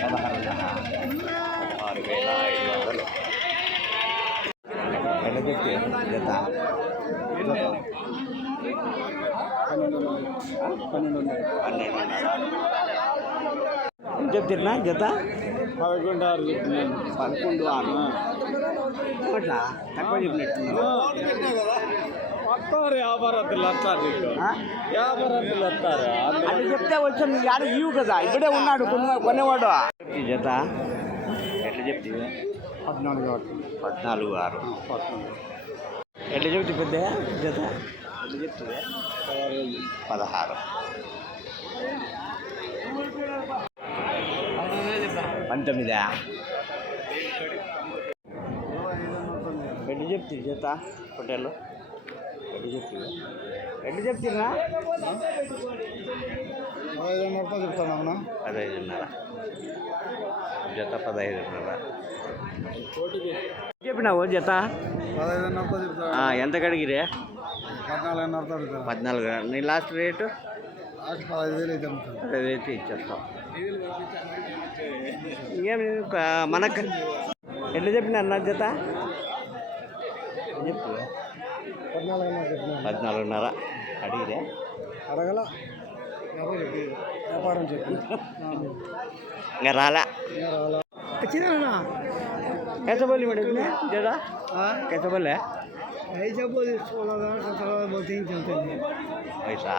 పదహారున్నర ఆరు వేల ఐదు వందలు ఎట్లా చెప్తివి జత చెప్తున్నా జత పదకొండు ఆరు చెప్తున్నాను పదకొండు ఆరు అట్లా తక్కువ వస్తారు అంటే చెప్తే వచ్చాను నీకు ఆడ ఇవ్వు కదా ఇక్కడే ఉన్నాడు కొన్న కొనేవాడు. జత ఎట్లా చెప్తే? పద్నాలుగు పద్నాలుగు ఆరు. ఎట్లా చెప్తే పెద్ద జత? ఎట్లా చెప్తుంది పదహారు. పంతొమ్మిదా? ఎట్లా చెప్తుంది జత? హోటల్ ఎట్లా చెప్తున్నా పదహైదు చెప్తానమ్మా పదహైదున్నర. జత పదహైదున్నర. చెప్పినావు జత? పదహైదున్నరతో చెప్తాను. ఆ, ఎంత కడిగిరే? పద్నాలుగున్నరతో చెప్తాను. పద్నాలుగు. నీ లాస్ట్ రేటు? లాస్ట్ పదహైదు వేలు అయితే అమ్ముతాను. పదహైదు అయితే ఇచ్చేస్తాం ఇంకేం మనకు ఎట్లా చెప్పిన అన్న జత? చెప్పు పద్నాలుగున్నర. అడిగితే? అడగల. వ్యాపారం ఇంకా రాలా? కసబల్లి మేడం జడా కసబల్లే కైసబల్లి పైసా?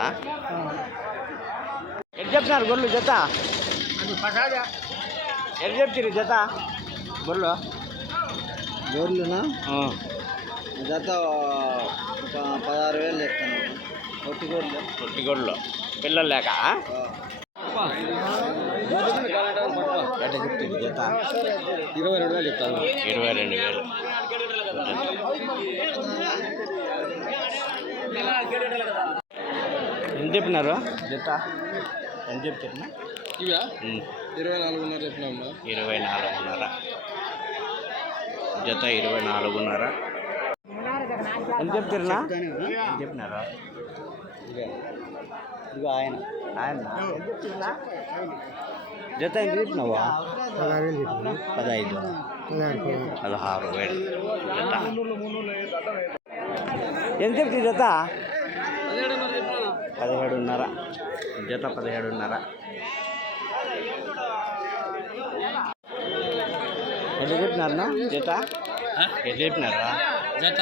ఎట్ చెప్తున్నారు గొర్రెలు జత? ఎట్ చెప్తారు జత? గొర్రెలు? గొర్రెలునా? జత ఒక పదహారు వేలు చెప్తాను ఒట్టి గోర్లు పొట్టి గొర్రెలు పిల్లలు లేక? ఆ? ఎట్ట చెప్తుంది జత ఇరవై రెండు వేలు చెప్తాను. ఇరవై రెండు వేలు. ఎంత చెప్పినారు? జత ఎంత చెప్తున్నా? ఇవా. ఇరవై నాలుగున్నర చెప్పినామ్మా ఇరవై నాలుగున్నర. జత ఇరవై నాలుగున్నర. ఎంత చెప్తారా ఎంత చెప్పినారా? ఇదిగో. ఆయన. ఆయన జత ఎంత చెప్పినావా? పదహైదు. పదహారు వేలు. జత. ఎంత చెప్తుంది జత? పదిహేడున్నర. జత పదిహేడున్నర. ఎట్లా చెప్పినారనా జత? ఎట్లా చెప్పినారా? జత.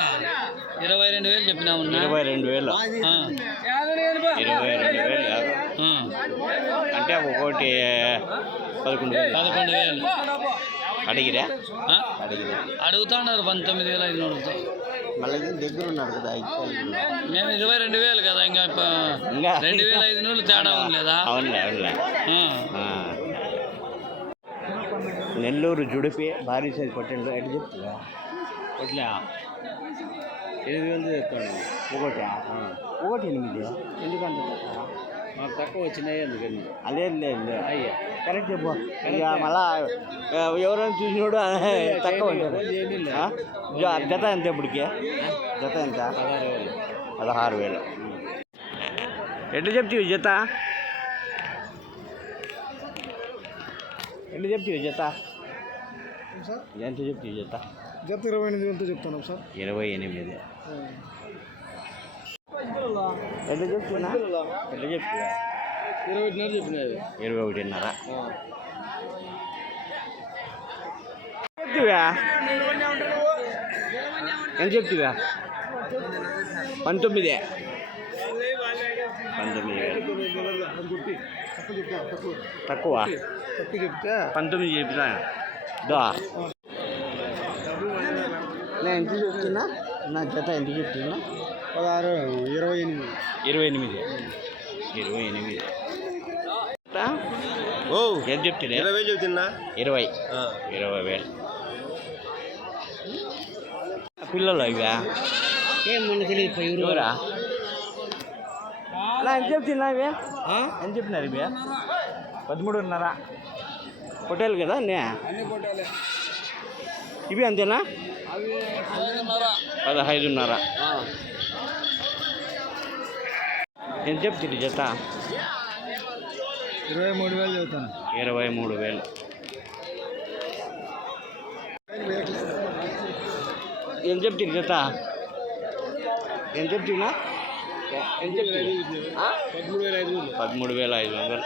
ఇరవై రెండు వేలు చెప్పినామన్నా. ఇరవై రెండు వేలు. ఇరవై రెండు వేలు అంటే ఒక్కోటి పదకొండు వేలు. పదకొండు వేలు. అడిగిరా? అడిగిరా? అడుగుతున్నారు పంతొమ్మిది వేలు ఐదు అడుగుతా మళ్ళీ దగ్గర ఉన్నారు కదా. మేము ఇరవై రెండు వేలు కదా ఇంకా ఇంకా? రెండు వేల ఐదు నూరు తేడా ఉంది లేదా అవునులే అవునులే. నెల్లూరు జుడిపి భారీ సైజ్ పొట్టెళ్ళు ఎట్లా చెప్తుందా ఎనిమిది వేలు చెప్తాను. ఒకటి? ఒకటి ఎనిమిది. ఎందుకంటే మాకు తక్కువ వచ్చినాయి అందుకని. అదే లేదు అయ్యా. కరెక్ట్ చెప్పు. ఇక మళ్ళా ఎవరైనా చూసినోడు ఆ, తక్కువ జత ఎంత ఇప్పటికి? జత ఎంత? పదహారు వేలు. పదహారు వేలు. ఎట్లా చెప్తావు జత? ఎట్లా చెప్తావు జత? సార్? ఎంత చెప్తావు జత? జత ఇరవై ఎనిమిది వేలతో చెప్తాను సార్. ఇరవై ఎనిమిది. ఎట్లా చెప్తున్నా? ఎట్లా చెప్తున్నా. ఇరవై ఒకటిన్నర చెప్పినది ఇరవై ఒకటిన్నర. చెప్తివా ఎంత చెప్తివా పంతొమ్మిది. పంతొమ్మిది తక్కువ. తక్కువ చెప్తే. పంతొమ్మిది చెప్పినా? దా. నేను ఎంత చెప్తున్నా నా జత ఎంత చెప్తున్నా పదహారు ఇరవై ఎనిమిది. ఇరవై ఎనిమిది. ఇరవై ఎనిమిది. ఓ ఎంత చెప్తున్నా? ఇరవై వేలు చెప్తున్నా. ఇరవై. ఇరవై వేలు. పిల్లలు ఇవా? ఏం మన తెలియదు ఎవరా? అలా ఎంత చెప్తున్నా ఇవే? ఎంత చెప్పినారు ఇవే? పదమూడున్నర. హోటల్ కదా నే ఇవి అంతేనా? పదహైదున్నర ఎంత చెప్తుంది జత? ఇరవై మూడు వేలు చదువుతాను ఇరవై మూడు వేలు. ఏం చెప్తుంది జత? ఏం చెప్తున్నా పదమూడు వేల ఐదు వందలు.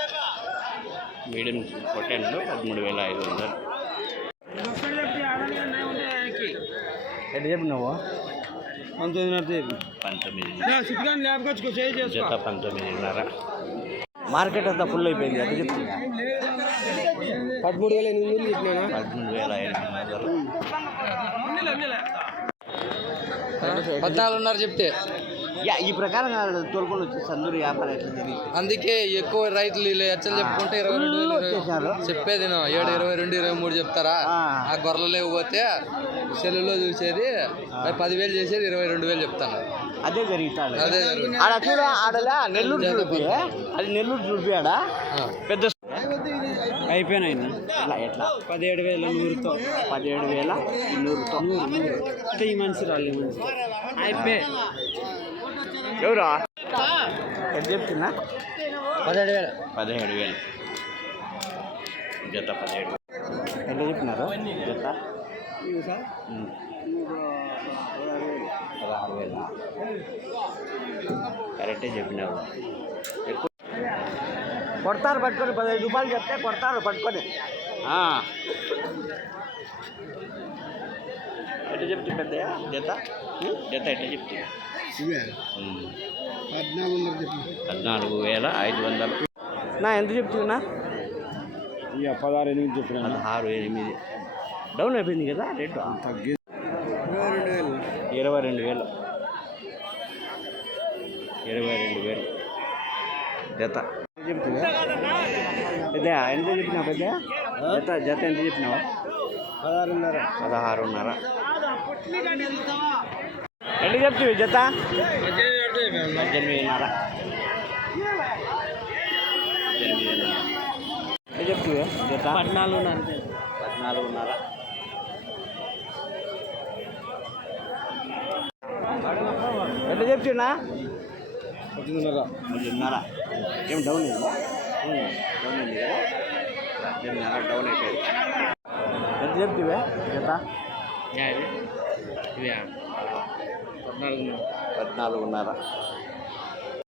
మీడియం పొటెన్లో పదమూడు వేల ఐదు వందలు. ఎట్లా పంతొమ్మిది జత పంతొమ్మిదిన్నర. మార్కెట్ అంతా ఫుల్ అయిపోయింది ఎట్లా చెప్తున్నా. పదమూడు వేల ఎనిమిది వేలు చెప్పినా పదమూడు వేల ఎనిమిది వందలు. పద్నాలుగున్నర చెప్తే. ఈ ప్రకారం తోలుకొని వచ్చి సందూరు వ్యాపారం ఎట్లా జరిగింది? అందుకే ఎక్కువ రైతులు వీళ్ళు ఎచ్చలు చెప్పుకుంటే ఇరవై రెండు వేలు వచ్చేసారు. చెప్పేది ఏడు ఇరవై రెండు ఇరవై మూడు చెప్తారా? ఆ. గొర్రెలు లేకపోతే సెల్లులో చూసేది పదివేలు చేసేది ఇరవై రెండు వేలు చెప్తాను. అదే జరుగుతాడు అదే. ఆడ చూడ ఆడలా నెల్లూరు చూపి అది నెల్లూరు చూపి ఆడ. పెద్ద అయిపోయినాయి ఎట్లా ఎట్లా? పదిహేడు వేల నూరుతో. పదిహేడు వేల నూరుతో. ఈ మనిషి రాలి మనిషి అయిపోయి. ఎవరా? ఎంత చెప్తున్నా? పదిహేడు వేల. పదిహేడు వేలు. జత పదిహేడు. ఎంత చెప్తున్నారు? జత. పదహారు వేల. కరెక్టే చెప్పినావు. ఎక్కువ కొడతారు పట్టుకొని పదిహేడు రూపాయలు చెప్తే కొడతారు పట్టుకొని. ఆ. ఎట్లా చెప్తే పెద్దయ్య? జత? జత ఎట్లా చెప్తే. పద్నాలుగు వేల ఐదు వందలు. నా ఎంత చెప్తున్నా ఇక పదహారు ఎనిమిది చెప్పినా పదహారు ఎనిమిది. డౌన్ అయిపోయింది కదా రేటు? తగ్గి ఇరవై రెండు వేలు. ఇరవై రెండు వేలు. ఇరవై రెండు వేలు జత. చెప్తున్నా పెద్ద ఎంత చెప్పినావు పెద్ద జత జత ఎంత చెప్పినావు? పదహారున్నర. పదహారున్నర. ఎంత చెప్తివి జత పద్దెనిమిదిన్నర పద్దెనిమిదిన్నర ఎంత చెప్తివి జత పద్నాలుగున్నర పద్నాలుగున్నర ఎంత చెప్తున్నా పద్దెనిమిదిన్నర పద్దెనిమిదిన్నర ఏం డౌన్ అయిందా డౌన్ అయింది కదా పద్దెనిమిదిన్నర డౌన్ అయిపోయింది ఎంత చెప్తివే జత పద్నాలుగున్నర పద్నాలుగున్నర.